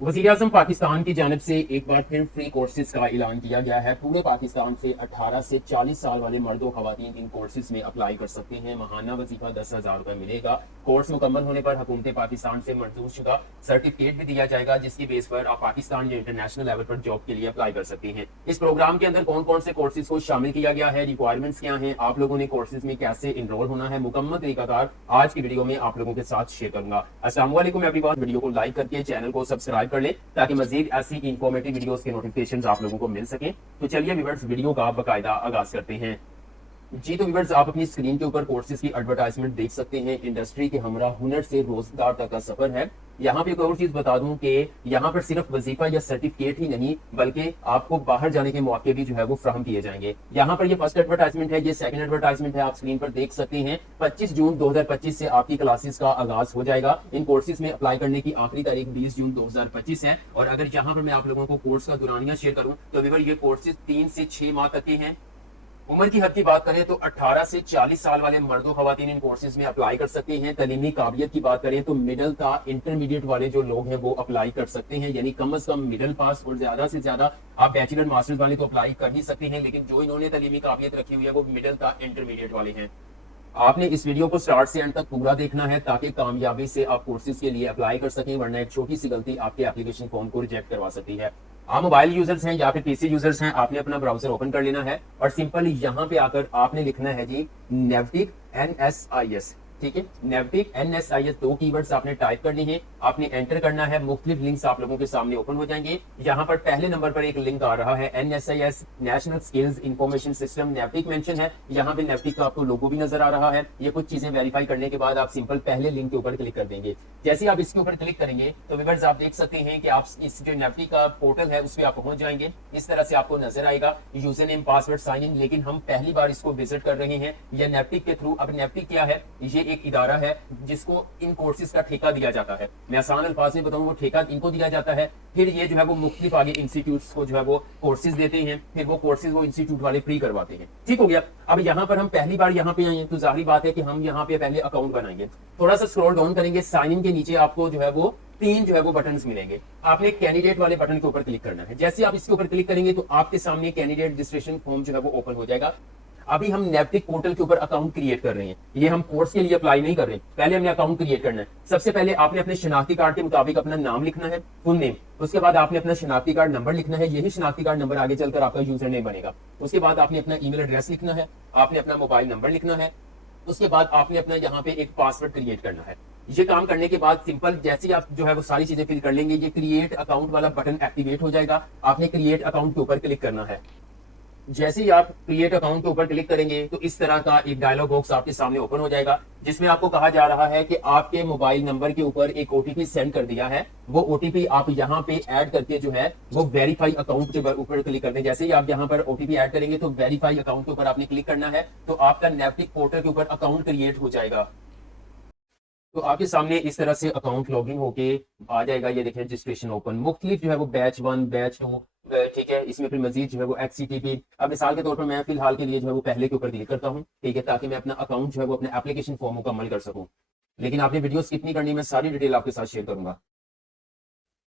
वज़ीर-ए-आज़म पाकिस्तान की जानिब से एक बार फिर फ्री कोर्सेज का ऐलान किया गया है। पूरे पाकिस्तान से 18 से 40 साल वाले मर्द व ख़वातीन इन कोर्सेज में अप्लाई कर सकते हैं। माहाना वजीफा 10,000 रुपये मिलेगा। कोर्स मुकम्मल होने पर हुकूमत पाकिस्तान से मंजूर शुदा सर्टिफिकेट भी दिया जाएगा, जिसकी बेस पर आप पाकिस्तान या इंटरनेशनल लेवल पर जॉब के लिए अप्लाई कर सकते हैं। इस प्रोग्राम के अंदर कौन कौन से कोर्सेज को शामिल किया गया है, रिक्वायरमेंट्स क्या हैं, आप लोगों ने कोर्सेज में कैसे इनरोल होना है, मुकम्मल तरीकाकार आज की वीडियो में आप लोगों के साथ शेयर करूंगा। अस्सलाम वालेकुम एवरीवन। वीडियो को लाइक करके चैनल को सब्सक्राइब कर लें ताकि मजीद ऐसी इंफॉर्मेटिव वीडियोस के नोटिफिकेशंस आप लोगों को मिल सकें। तो चलिए व्यूअर्स, वीडियो का बाकायदा आगाज करते हैं। जी तो व्यूअर्स, आप अपनी स्क्रीन के ऊपर कोर्सेज की एडवर्टाइजमेंट देख सकते हैं। इंडस्ट्री के हमरा हुनर से रोजगार तक का सफर है। यहाँ पे एक और चीज बता दूं कि यहाँ पर सिर्फ वजीफा या सर्टिफिकेट ही नहीं बल्कि आपको बाहर जाने के मौके भी जो है वो फ्राहम किए जाएंगे। यहाँ पर ये फर्स्ट एडवर्टाइजमेंट है, ये सेकंड एडवर्टाइजमेंट है, आप स्क्रीन पर देख सकते हैं। 25 जून 2025 से आपकी क्लासेस का आगाज हो जाएगा। इन कोर्सेज में अप्लाई करने की आखिरी तारीख 20 जून 2025 है। और अगर यहाँ पर मैं आप लोगों को कोर्स का दुरानिया शेयर करूं तो व्यूअर ये कोर्सेज 3 से 6 माह तक के हैं। उम्र की हद की बात करें तो 18 से 40 साल वाले मर्दों खवातीन इन कोर्सेज में अप्लाई कर सकते हैं। तलीमी काबिलियत की बात करें तो मिडिल का इंटरमीडिएट वाले जो लोग हैं वो अप्लाई कर सकते हैं, यानी कम अज कम मिडिल पास, और ज्यादा से ज्यादा आप बैचलर मास्टर्स वाले तो अप्लाई कर ही सकते हैं, लेकिन जो इन्होंने तलीमी काबिलियत रखी हुई है वो मिडिल का इंटरमीडिएट वाले हैं। आपने इस वीडियो को स्टार्ट से एंड तक पूरा देखना है ताकि कामयाबी से आप कोर्सेज के लिए अप्लाई कर सकें, वरना एक छोटी सी गलती आपके एप्लीकेशन फॉर्म को रिजेक्ट करवा सकती है। आप मोबाइल यूजर्स हैं या फिर पीसी यूजर्स हैं, आपने अपना ब्राउजर ओपन कर लेना है और सिंपल यहाँ पे आकर आपने लिखना है जी नेवटिक NSIS। ठीक है, नेवटिक NSIS 2 कीवर्ड्स आपने टाइप करनी है, आपने एंटर करना है। मुख्तलिफ लिंक्स आप लोगों के सामने ओपन हो जाएंगे। यहाँ पर पहले नंबर पर एक लिंक आ रहा है NSIS national skills information system, नेवटिक मेंशन है। यहाँ पे नेवटिक का आपको लोगो भी नजर आ रहा है। ये कुछ चीजें वेरीफाई करने के बाद आप सिंपल पहले लिंक के ऊपर क्लिक कर देंगे। जैसे आप इसके ऊपर क्लिक करेंगे तो व्यूअर्स आप देख सकते हैं कि आप इस जो नेवटिक का पोर्टल है उस पर आप पहुंच जाएंगे। इस तरह से आपको नजर आएगा user name password sign in, लेकिन हम पहली बार इसको विजिट कर रहे हैं या नेवटिक के थ्रू। अब नेवटिक क्या है? ये एक इदारा है जिसको इन कोर्सेज का ठेका दिया जाता है। मैं आसान अल्फाज में बताऊं, वो ठेका इनको दिया जाता है। फिर ये जो है वो मुख्तलिफ आगे इंस्टीट्यूट्स को जो है वो कोर्सेज देते हैं, फिर वो कोर्सेज वो इंस्टीट्यूट वाले फ्री करवाते हैं। ठीक हो गया। अब यहाँ पर हम पहली बार यहाँ पे आए हैं तो जाहिर बात है कि हम यहाँ पे पहले अकाउंट बनाएंगे। थोड़ा सा स्क्रॉल डाउन करेंगे, साइन इन के नीचे आपको जो है वो 3 जो है वो बटन मिलेंगे। आपने कैंडिडेट वाले बटन के ऊपर क्लिक करना है। जैसे आप इसके ऊपर क्लिक करेंगे तो आपके सामने कैंडिडेट रजिस्ट्रेशन फॉर्म जो है वो ओपन हो जाएगा। अभी हम नेवटिक पोर्टल के ऊपर अकाउंट क्रिएट कर रहे हैं, ये हम कोर्स के लिए अप्लाई नहीं कर रहे। पहले हमने अकाउंट क्रिएट करना है। सबसे पहले आपने अपने शनाख्ती कार्ड के मुताबिक अपना नाम लिखना है, फुल नेम। उसके बाद आपने अपना शनाख्ती कार्ड नंबर लिखना है, यही शनाख्ती कार्ड नंबर आगे चलकर आपका यूजर नेम बनेगा। उसके बाद आपने अपना ईमेल एड्रेस लिखना है, आपने अपना मोबाइल नंबर लिखना है। उसके बाद आपने अपना यहाँ पे एक पासवर्ड क्रिएट करना है। ये काम करने के बाद सिंपल जैसे आप जो है वो सारी चीजें फिल कर लेंगे, ये क्रिएट अकाउंट वाला बटन एक्टिवेट हो जाएगा। आपने क्रिएट अकाउंट के ऊपर क्लिक करना है। जैसे ही आप क्रिएट अकाउंट के ऊपर क्लिक करेंगे तो इस तरह का एक डायलॉग बॉक्स आपके सामने ओपन हो जाएगा, जिसमें आपको कहा जा रहा है कि आपके मोबाइल नंबर के ऊपर एक ओटीपी सेंड कर दिया है। वो ओटीपी आप यहाँ पे ऐड करके जो है वो वेरीफाई अकाउंट के ऊपर क्लिक कर दें। जैसे ही आप यहाँ पर ओटीपी ऐड करेंगे तो वेरीफाई अकाउंट के ऊपर आपने क्लिक करना है, तो आपका नेवटिक पोर्टल के ऊपर अकाउंट क्रिएट हो जाएगा। तो आपके सामने इस तरह से अकाउंट लॉगिन होके आ जाएगा। ये देखें रजिस्ट्रेशन ओपन, मुख्तलिफ जो है वो बैच 1 बैच 2, ठीक है। इसमें फिर मजीद जो है वो XCTP। अब मिसाल के तौर पर मैं फिलहाल के लिए जो है वो पहले के ऊपर क्लिक करता हूँ, ठीक है, ताकि मैं अपना अकाउंट जो है वो अपने एप्लीकेशन फॉर्म मुकम्मल कर सकूँ। लेकिन आपने वीडियो स्किप नहीं करनी, मैं सारी डिटेल आपके साथ शेयर करूंगा।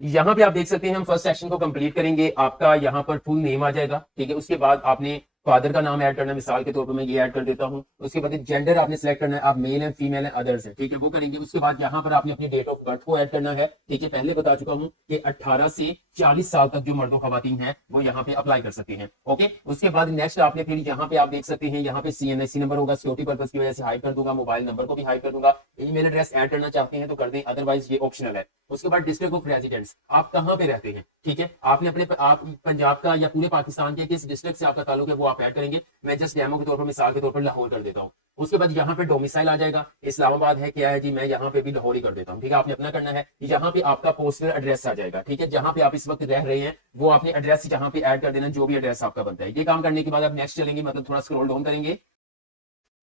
यहाँ पे आप देख सकते हैं हम फर्स्ट सेक्शन को कंप्लीट करेंगे। आपका यहाँ पर फुल नेम आ जाएगा, ठीक है। उसके बाद आपने फादर का नाम ऐड करना है, मिसाल के तौर पर मैं ये ऐड कर देता हूँ। उसके बाद जेंडर आपने सेलेक्ट करना है, आप मेल है फीमेल है अदर्स है, ठीक है, वो करेंगे। उसके बाद यहाँ पर आपने अपनी डेट ऑफ बर्थ को ऐड करना है, ठीक है। पहले बता चुका हूँ कि 18 से 40 साल तक जो मर्दों खवातीन हैं वो यहाँ पे अप्लाई कर सकते हैं, ओके। उसके बाद नेक्स्ट आपने फिर यहाँ पे आप देख सकते हैं यहाँ पे CNSC नंबर होगा, सिक्योरिटी पर्पज की वजह से हाइड कर दूंगा, मोबाइल नंबर को भी हाइड कर दूंगा। ईमेल एड्रेस ऐड करना चाहते हैं तो कर दें, अदरवाइज ये ऑप्शनल है। उसके बाद डिस्ट्रिक्ट ऑफ रेजिडेंस, आप कहाँ पे रहते हैं, ठीक है। आपने अपने आप पंजाब का या पूरे पाकिस्तान के किस डिस्ट्रिक्ट से आपका ताल्लुक है वो आप ऐड करेंगे। मैं जस्ट डेमो के तौर पर मिसाल के तौर पर लाहौर कर देता हूँ। उसके बाद यहाँ पे डोमिसाइल आ जाएगा, इस्लामाबाद है क्या है जी, मैं यहाँ पे भी लाहौर ही कर देता हूँ, ठीक है। आपने अपना करना है। यहाँ पे आपका पोस्टल एड्रेस आ जाएगा, ठीक है, जहाँ पे आप इस वक्त रह रहे हैं वो आपने एड्रेस जहाँ पे ऐड कर देना, जो भी एड्रेस आपका बनता है। ये काम करने के बाद आप नेक्स्ट चलेंगे, मतलब थोड़ा स्क्रॉल डाउन करेंगे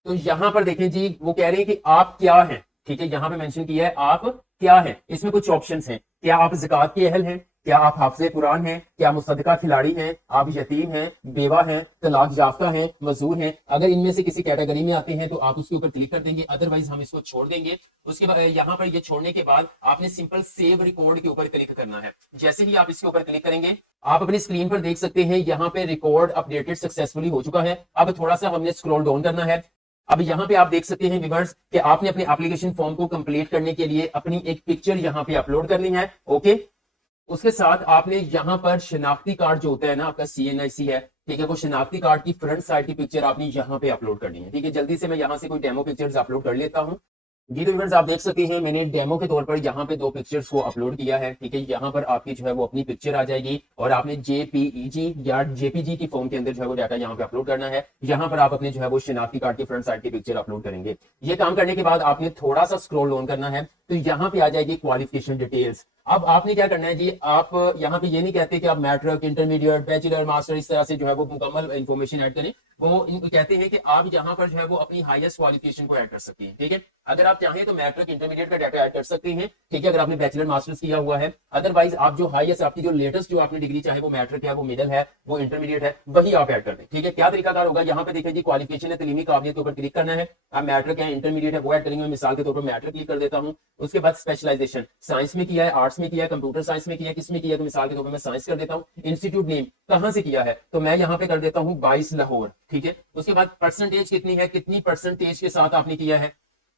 तो यहाँ पर देखें जी वो कह रहे हैं कि आप क्या हैं, ठीक है। यहाँ पे मेंशन किया है आप क्या है। इसमें कुछ ऑप्शंस हैं, क्या आप ज़कात के अहल हैं, क्या आप हाफिज़े कुरान हैं, क्या मुसद्दका खिलाड़ी हैं, आप यतीम हैं, बेवा हैं, तलाक याफ्ता हैं, मजदूर हैं? अगर इनमें से किसी कैटेगरी में आते हैं तो आप उसके ऊपर क्लिक कर देंगे, अदरवाइज हम इसको छोड़ देंगे। उसके बाद यहाँ पर ये छोड़ने के बाद आपने सिंपल सेव रिकॉर्ड के ऊपर क्लिक करना है। जैसे ही आप इसके ऊपर क्लिक करेंगे आप अपनी स्क्रीन पर देख सकते हैं यहाँ पे रिकॉर्ड अपडेटेड सक्सेसफुली हो चुका है। अब थोड़ा सा हमने स्क्रॉल डाउन करना है। अब यहाँ पे आप देख सकते हैं व्यूअर्स कि आपने अपने एप्लीकेशन फॉर्म को कंप्लीट करने के लिए अपनी एक पिक्चर यहाँ पे अपलोड करनी है। ओके, उसके साथ आपने यहाँ पर शनाख्ती कार्ड जो होता है ना आपका CNIC है, ठीक है, वो शनाख्ती कार्ड की फ्रंट साइड की पिक्चर आपने यहाँ पे अपलोड करनी है। ठीक है, जल्दी से मैं यहाँ से कोई डेमो पिक्चर्स अपलोड कर लेता हूँ। जी तो व्यूअर्स आप देख सकते हैं मैंने डेमो के तौर पर यहाँ पे 2 पिक्चर्स को अपलोड किया है। ठीक है, यहाँ पर आपकी जो है वो अपनी पिक्चर आ जाएगी और आपने JPEG या JPG की फॉर्म के अंदर जो है वो डाटा यहाँ पे अपलोड करना है। यहाँ पर आप अपने जो है वो शनाख्ती कार्ड की फ्रंट साइड की पिक्चर अपलोड करेंगे। ये काम करने के बाद आपने थोड़ा सा स्क्रॉल डाउन करना है तो यहाँ पे आ जाएगी क्वालिफिकेशन डिटेल्स। अब आपने क्या करना है जी, आप यहाँ पे ये नहीं कहते कि आप मैट्रिक, इंटरमीडिएट, बैचलर, मास्टर इस तरह से जो है वो मुकम्मल इन्फॉर्मेशन ऐड करें। वो कहते हैं कि आप यहाँ पर जो है वो अपनी हाईएस्ट क्वालिफिकेशन को ऐड कर सकते हैं। ठीक है, अगर आप चाहें तो मैट्रिक, इंटरमीडिएट का डाटा ऐड कर सकते हैं। ठीक है, अगर आपने बैचलर, मास्टर्स किया हुआ है। अदरवाइज आप जो हाईएस्ट आपकी जो लेटेस्ट जो आपने डिग्री, चाहे वो मैट्रिक है, वो मिडिल है, वो इंटरमीडिएट है, वही आप ऐड कर दें। ठीक है, क्या तरीकाकार होगा, यहाँ पे देखिए जी क्वालिफिकेशन है, तलीमी काबिलियत के ऊपर क्लिक करना है। आप मैट्रिक है, इंटरमीडिएट है, वो ऐड करेंगे। मिसाल के तौर पर मैट्रिक क्लिक कर देता हूँ। उसके बाद स्पेशलाइजेशन साइंस में किया है, आर्ट्स में किया है, कंप्यूटर साइंस में किया है, किस में किया है, तो मिसाल के तौर पर मैं साइंस कर देता हूँ। इंस्टीट्यूट नेम कहां से किया है, तो मैं यहाँ पे कर देता हूँ 22 लाहौर। ठीक है, उसके बाद परसेंटेज कितनी है, कितनी परसेंटेज के साथ आपने किया है,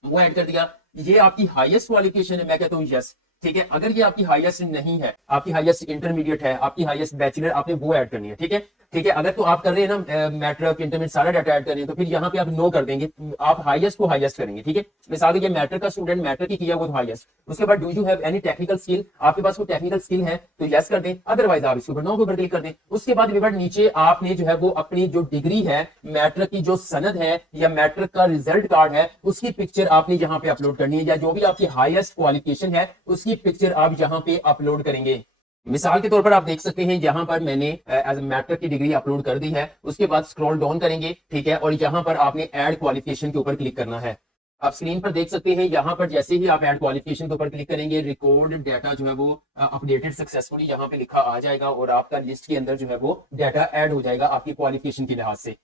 वो ऐड कर दिया। ये आपकी हाईएस्ट क्वालिफिकेशन है, मैं कहता हूँ यस। ठीक है, अगर ये आपकी हाईएस्ट नहीं है, आपकी हाईएस्ट इंटरमीडिएट है, आपकी हाईएस्ट बैचलर, आपने वो ऐड करनी है। ठीक है, ठीक है, अगर तो आप कर रहे हैं ना मैट्रिक, इंटरमीडिएट सारा डाटा ऐड कर रहे हैं तो फिर यहाँ पे आप नो कर देंगे, आप हाईएस्ट को हाईएस्ट करेंगे। ठीक है, मिसाल के ये मैट्रिक का स्टूडेंट, मैट्रिक ही किया वो तो हाईएस्ट। उसके बाद do you have any technical skill, आपके पास कोई टेक्निकल स्किल है तो यस कर दें, अदरवाइज आप इसके ऊपर नो के ऊपर क्लिक कर दें। उसके बाद विवर नीचे आपने जो है वो अपनी जो डिग्री है, मैट्रिक की जो सनद है या मैट्रिक का रिजल्ट कार्ड है, उसकी पिक्चर आपने यहाँ पे अपलोड करनी है, या जो भी आपकी हाईएस्ट क्वालिफिकेशन है उसकी पिक्चर आप यहाँ पे अपलोड करेंगे। मिसाल के तौर पर आप देख सकते हैं यहाँ पर मैंने एज मैट्रिक की डिग्री अपलोड कर दी है। उसके बाद स्क्रॉल डाउन करेंगे। ठीक है, और यहाँ पर आपने ऐड क्वालिफिकेशन के ऊपर क्लिक करना है। आप स्क्रीन पर देख सकते हैं यहाँ पर जैसे ही आप ऐड क्वालिफिकेशन के ऊपर क्लिक करेंगे, रिकॉर्ड डाटा जो है वो अपडेटेड सक्सेसफुली यहाँ पे लिखा आ जाएगा और आपका लिस्ट के अंदर जो है वो डाटा ऐड हो जाएगा आपकी क्वालिफिकेशन के लिहाज से।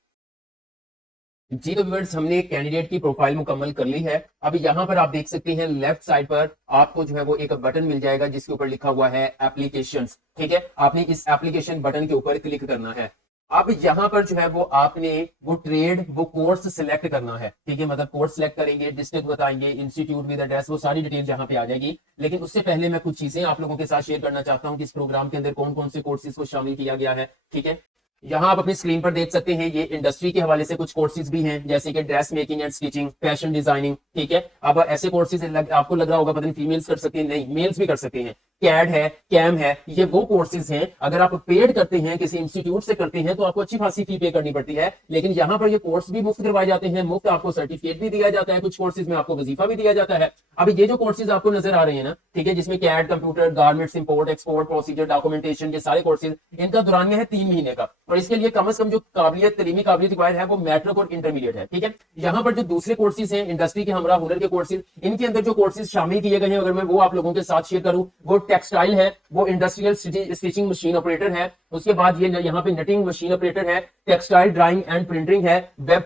जी तो व्यूअर्स हमने कैंडिडेट की प्रोफाइल मुकम्मल कर ली है। अब यहाँ पर आप देख सकते हैं लेफ्ट साइड पर आपको जो है वो एक बटन मिल जाएगा जिसके ऊपर लिखा हुआ है एप्लीकेशंस। ठीक है, आपने इस एप्लीकेशन बटन के ऊपर क्लिक करना है। अब यहाँ पर जो है वो आपने वो ट्रेड, वो कोर्स सिलेक्ट करना है। ठीक है, मतलब कोर्स सिलेक्ट करेंगे, डिस्ट्रिक्ट बताएंगे, इंस्टीट्यूट विद एड्रेस, वो सारी डिटेल यहाँ पे आ जाएगी। लेकिन उससे पहले मैं कुछ चीजें आप लोगों के साथ शेयर करना चाहता हूँ कि इस प्रोग्राम के अंदर कौन कौन से कोर्सेज को शामिल किया गया है। ठीक है, यहाँ आप अपनी स्क्रीन पर देख सकते हैं ये इंडस्ट्री के हवाले से कुछ कोर्सेज भी हैं, जैसे कि dress making and stitching, fashion designing. ठीक है, अब ऐसे कोर्सेज आपको लग रहा होगा पता नहीं फीमेल्स कर सकते हैं, नहीं, मेल्स भी कर सकते हैं। कैड है, कैम है, ये वो कोर्सेज हैं अगर आप पेड करते हैं, किसी इंस्टीट्यूट से करते हैं तो आपको अच्छी खासी फी पे करनी पड़ती है। लेकिन यहाँ पर ये कोर्स भी मुफ्त करवाए जाते हैं, मुफ्त आपको सर्टिफिकेट भी दिया जाता है, कुछ कोर्सेज में आपको वजीफा भी दिया जाता है। अब ये जो कोर्सेज आपको नजर आ रहे हैं ना, ठीक है, जिसमें CAD, computer, garments, import export, procedure, documentation, ये सारे कोर्सेज, इनका दुरानिया है 3 महीने का और इसके लिए कम से कम जो काबिलियत, तलीमी काबिलियत रिक्वायर्ड है वो मैट्रिक और इंटरमीडिएट है। ठीक है, यहाँ पर जो दूसरे कोर्सेज हैं इंडस्ट्री के हमरा हुनर के कोर्सेज, इनके अंदर जो कोर्सेज शामिल किए गए हैं अगर मैं वो आप लोगों के साथ शेयर करूं, वो टेक्सटाइल है, वो इंडस्ट्रियल स्टिचिंग मशीन ऑपरेटर है। उसके बाद ये यहाँ पे नटिंग मशीन ऑपरेटर है, टेक्सटाइल ड्राइंग एंड प्रिंटिंग है, वेब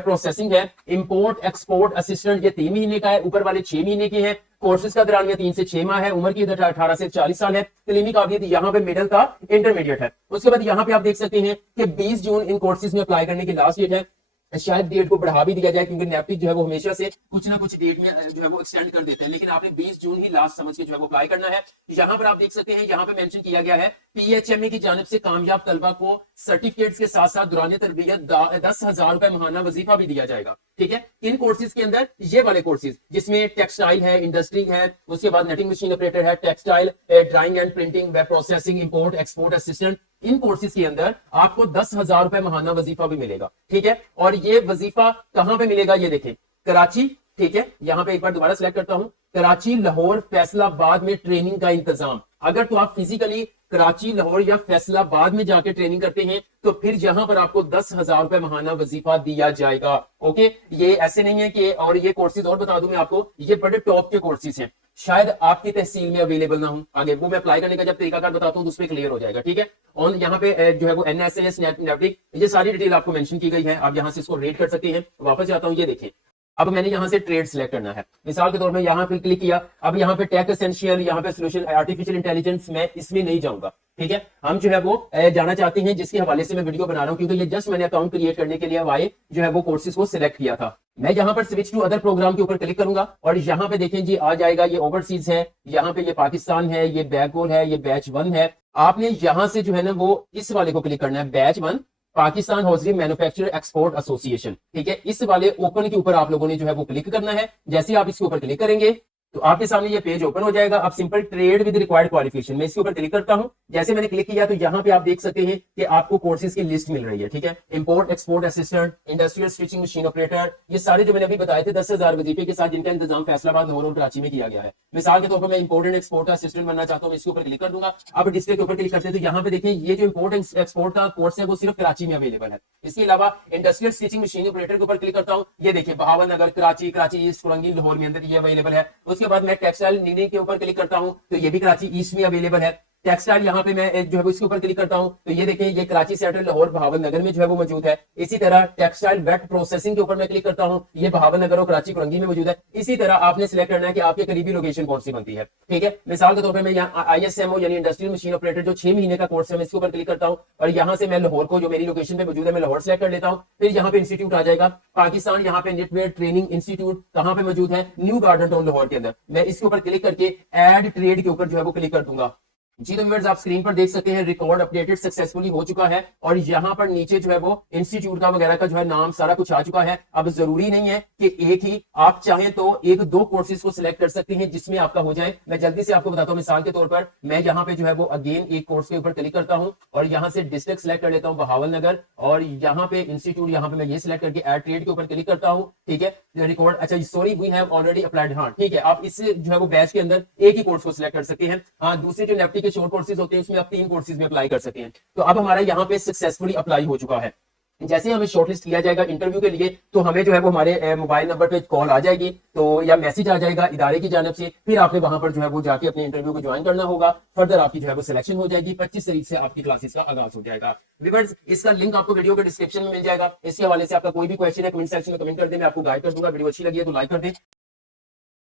प्रोसेसिंग है, इंपोर्ट एक्सपोर्ट असिस्टेंट, ये 3 महीने का है, ऊपर वाले 6 महीने के हैं। कोर्सेज का दौरानिया 3 से 6 माह है, उम्र की 18 से 40 साल है, तलीमी काबिलियत यहाँ पे मिडिल का इंटरमीडिएट है। उसके बाद यहाँ पे आप देख सकते हैं कि 20 जून इन कोर्सेज में अप्लाई करने की लास्ट डेट है। शायद डेट को बढ़ा भी दिया जाए क्योंकि नेपटिक जो है वो हमेशा से कुछ ना कुछ डेट में जो है वो एक्सटेंड कर देते हैं, लेकिन आपने 20 जून ही लास्ट समझ के जो है वो अप्लाई करना है। यहाँ पर आप देख सकते हैं यहाँ पे मेंशन किया गया है PHMA की जानिब से कामयाब तलबा को सर्टिफिकेट्स के साथ साथ दौरान तरबियत 10,000 रुपए महाना वजीफा भी दिया जाएगा। ठीक है, इन कोर्सेज के अंदर ये वाले कोर्सेज जिसमें टेक्सटाइल है, इंडस्ट्री है, उसके बाद नेटिंग मशीन ऑपरेटर है, textile, drawing and printing, web processing, import export assistant, in courses के अंदर आपको 10,000 रुपए महाना वजीफा भी मिलेगा। ठीक है, और ये वजीफा कहां पे मिलेगा ये देखें, कराची। ठीक है, यहां पे एक बार दोबारा सिलेक्ट करता हूं, कराची, लाहौर, फैसलाबाद में ट्रेनिंग का इंतजाम। अगर तो आप फिजिकली कराची, लाहौर या फैसलाबाद में जाके ट्रेनिंग करते हैं तो फिर यहां पर आपको 10,000 रुपए महाना वजीफा दिया जाएगा। ओके, ये ऐसे नहीं है कि, और ये कोर्सेज और बता दूं मैं आपको, ये बड़े टॉप के कोर्सेज हैं। शायद आपकी तहसील में अवेलेबल ना हो। आगे वो मैं अप्लाई करने का जब तरीकाकार बताता हूँ तो उसमें क्लियर हो जाएगा, ठीक है। और यहाँ पे जो है वो NSAS नेटफ्लिक, ये सारी डिटेल आपको मेंशन की गई है। आप यहाँ से इसको रेट कर सकते हैं। वापस जाता हूँ, ये देखें, अब मैंने यहाँ से ट्रेड सिलेक्ट करना है। मिसाल के तौर पर यहाँ पे क्लिक किया, अब यहाँ पे टेक एसेंशियल, यहाँ पे सोल्यूशन आर्टिफिशियल इंटेलिजेंस, मैं इसमें नहीं जाऊंगा, ठीक है। हम जो है वो जाना चाहते हैं जिसके हवाले से मैं वीडियो बना रहा हूँ, क्योंकि ये जस्ट मैंने अकाउंट क्रिएट करने के लिए वाई जो है वो कोर्सेज को सिलेक्ट किया था। मैं यहाँ पर स्विच टू अदर प्रोग्राम के ऊपर क्लिक करूंगा और यहाँ पे देखें जी आ जाएगा, ये ओवरसीज है, यहाँ पे ये पाकिस्तान है, ये बैकगोल है, ये बैच 1 है। आपने यहाँ से जो है ना वो इस वाले को क्लिक करना है, batch 1 Pakistan hosiery manufacture export association, ठीक है। इस वाले ओपन के ऊपर आप लोगों ने जो है वो क्लिक करना है। जैसे आप इसके ऊपर क्लिक करेंगे तो आपके सामने ये पेज ओपन हो जाएगा। अब simple trade with required qualification, मैं इसके ऊपर क्लिक करता हूं। जैसे मैंने क्लिक किया तो यहाँ पे आप देख सकते हैं कि आपको कोर्सेज की लिस्ट मिल रही है, ठीक है। Import export assistant, industrial stitching machine operator, ये सारे जो मैंने अभी बताए थे 10,000 वजीफे के साथ, जिनका इंतजाम फैसलाबाद, लाहौर और कराची में किया गया है। मिसाल के तौर पर मैं इंपोर्ट एंड एक्सपोर्ट का असिस्टेंट बनना चाहता हूँ, इसके ऊपर क्लिक कर दूंगा। अब डिस्प्ले के ऊपर क्लिक करते हैं तो यहाँ पे देखें ये जो इंपोर्ट एंड एक्सपोर्ट का कोर्स है वो सिर्फ कराची में अवेलेबल है। इसके अलावा इंडस्ट्रियल स्टिचिंग मशीन ऑपरेटर के ऊपर क्लिक करता हूँ, ये देखिए बहावन नगर, कराची ईस्ट, कुरंगी, लाहौर में अंदर ये अवेलेबल है। उसके बाद मैं टेक्सटाइल नीने के ऊपर क्लिक करता हूं तो ये भी कराची ईस्ट में अवेलेबल है। टेक्सटाइल यहाँ पे मैं जो है इसके ऊपर क्लिक करता हूं तो ये देखें ये कराची सेंट्रल, लाहौर, बहावन नगर में जो है वो मौजूद है। इसी तरह टेक्सटाइल वेट प्रोसेसिंग के ऊपर मैं क्लिक करता हूं, ये बहावन नगर और कराची कुरंगी में मौजूद है। इसी तरह आपने सिलेक्ट करना है कि आपके करीबी लोकेशन कौन सी बनती है, ठीक है। मिसाल के तौर पर मैं यहाँ ISMO यानी इंडस्ट्रियल मशीन ऑपरेटर जो 6 महीने का कोर्स है, मैं इसके ऊपर क्लिक करता हूँ और यहाँ से मैं लाहौर को, जो मेरी लोकेशन पे मौजूद है, मैं लाहौर सेलेक्ट कर लेता हूँ। फिर यहाँ पे इंस्टीट्यूट आ जाएगा पाकिस्तान, यहाँ पे नेटवेयर ट्रेनिंग इंस्टीट्यूट कहाँ पे मौजूद है, न्यू गार्डन टाउन लाहौर के अंदर। मैं इसके ऊपर क्लिक करके ऐड ट्रेड के ऊपर जो है वो क्लिक कर दूंगा। जी तो व्यूअर्स आप स्क्रीन पर देख सकते हैं रिकॉर्ड अपडेटेड सक्सेसफुली हो चुका है और यहाँ पर नीचे जो है वो इंस्टीट्यूट का वगैरह का जो है नाम सारा कुछ आ चुका है। अब जरूरी नहीं है कि एक ही, आप चाहें तो 1-2 कोर्सेज को सिलेक्ट कर सकते हैं जिसमें आपका हो जाए। मैं जल्दी से आपको बताता हूँ। मिसाल के तौर पर मैं यहाँ पे जो है वो अगेन एक कोर्स के ऊपर क्लिक करता हूँ और यहाँ से डिस्ट्रिक्ट सेलेक्ट कर लेता हूँ बहावन नगर और यहाँ पे इंस्टीट्यूट, यहाँ पे मैं ये सिलेक्ट करके एड ट्रेड के ऊपर क्लिक करता हूँ, ठीक है। रिकॉर्ड, अच्छा sorry we have already applied, हाँ ठीक है। आप इससे जो है वो बैच के अंदर एक ही कोर्स को सिलेक्ट कर सकते हैं। हाँ, दूसरी जो नेफ्टी के शॉर्ट कोर्सेज होते हैं उसमें आप 3 कोर्सेज में अप्लाई कर सकते हैं। तो अब हमारा यहाँ पे सक्सेसफुली अप्लाई हो चुका है। जैसे हमें शॉर्टलिस्ट किया जाएगा इंटरव्यू के लिए तो हमें जो है वो हमारे मोबाइल नंबर पे कॉल आ जाएगी तो या मैसेज आ जाएगा इदारे की जानिब से। फिर आपने वहां पर जो है वो जाके अपने इंटरव्यू को ज्वाइन करना होगा। फर्दर आपकी जो है वो सिलेक्शन हो जाएगी। 25 तारीख से आपकी क्लासेस का आगाज हो जाएगा। व्यूअर्स इसका लिंक आपको वीडियो के डिस्क्रिप्शन में मिल जाएगा। इसके हवाले से आपका कोई भी क्वेश्चन है कमेंट सेक्शन में कमेंट कर दे, मैं आपको गाइड कर दूंगा। वीडियो अच्छी लगी है तो लाइक कर दे।